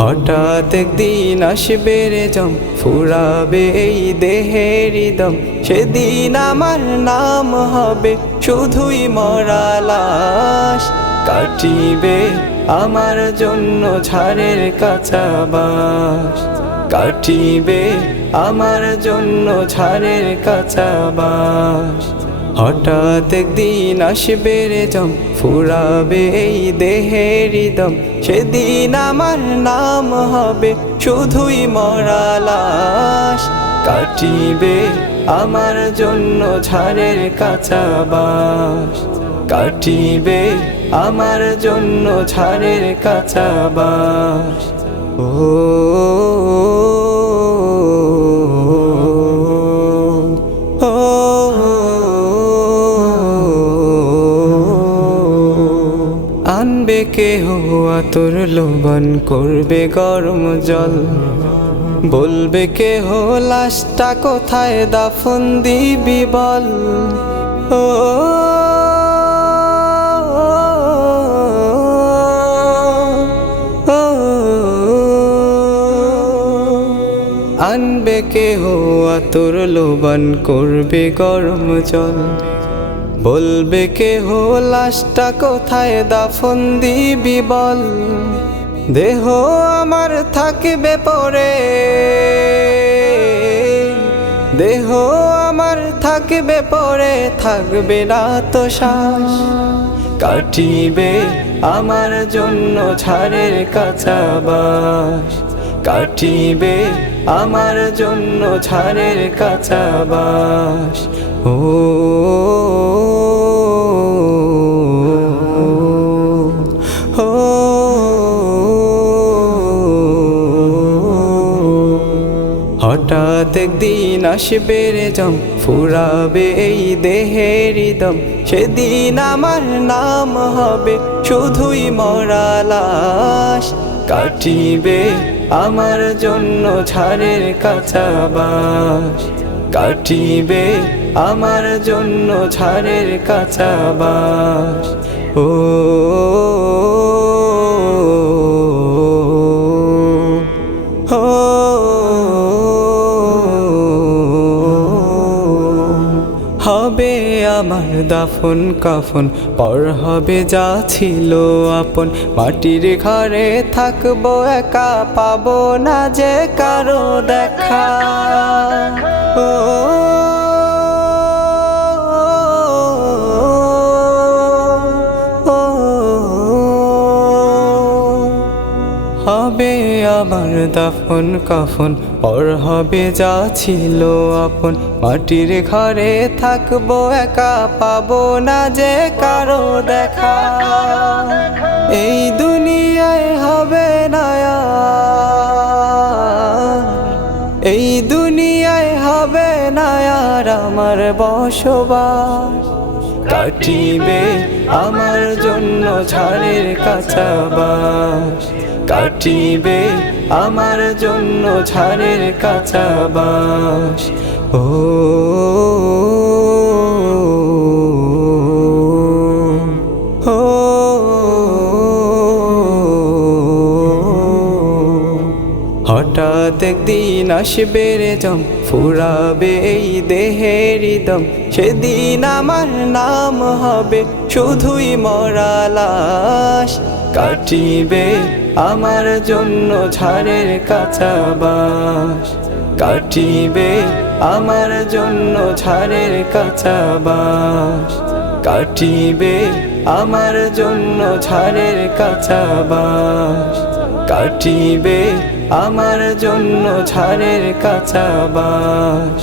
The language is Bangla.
হঠাৎ একদিন আসবে রে জম, ফুরাবে এই দেহের দম। সেদিন আমার নাম হবে শুধুই মরা লাশ। কাটিবে আমার জন্য ঝাড়ের কাঁচা বাঁশ, কাটিবে আমার জন্য ঝাড়ের কাঁচা বাঁশ। হঠাৎ একদিন আসবে রে জম, ফুরাবে এই দেহের দম। সেদিন আমার নাম হবে শুধুই মরা লাশ। কাটিবে আমার জন্য ঝাড়ের কাঁচা বাঁশ, কাটিবে আমার জন্য ঝাড়ের কাঁচা বাঁশ। আনবে কেহ আতর লোভন, করবে গরম জল। বলবে কেহ লাশটা কোথায় দাফন দিবি বল। ও আনবে কেহ আতর লোভন, করবে গরম জল। বলবে কেহ লাশটা কোথায় দাফন দিবি বল। দেহ আমার থাকবে পরে, দেহ আমার থাকবে পরে, থাকবে না তো শ্বাস। কাটিবে আমার জন্য ঝাড়ের কাঁচা বাঁশ, কাটিবে আমার জন্য ঝাড়ের কাঁচা বাঁশ। ও হঠাৎ একদিন আসবে রে জম, ফুরাবে এই দেহের দম। সেদিন আমার নাম হবে শুধুই মরা লাশ। কাটিবে আমার জন্য ঝাড়ের কাঁচা বাঁশ, কাটিবে আমার জন্য ঝাড়ের কাঁচা বাঁশ। ও হবে আমার দাফন কাফন, পর হবে যা ছিল আপন। মাটির ঘরে থাকবো একা, পাবো না যে কারো দেখা। ও হবে আমার দাফন কাফন, পর হবে যা ছিল আপন। মাটির ঘরে থাকবো একা, পাবো না যে কারো দেখা। এই দুনিয়ায় হবে না আর, এই দুনিয়ায় হবে না আর আমার বসবাস। কাটিবে আমার জন্য ঝাড়ের কাঁচা বাঁশ, কাটিবে আমার জন্য ঝাড়ের কাঁচা বাঁশ। ও হঠাৎ একদিন আসবে রে জম, ফুরাবে এই দেহের দম। সেদিন আমার নাম হবে শুধুই মরা লাশ। কাটিবে আমার জন্য ঝাড়ের কাঁচা বাঁশ, কাটিবে আমার জন্য ঝাড়ের কাঁচা বাঁশ, কাটিবে আমার জন্য ঝাড়ের কাঁচা বাঁশ, কাটিবে আমার জন্য ঝাড়ের কাঁচা বাঁশ।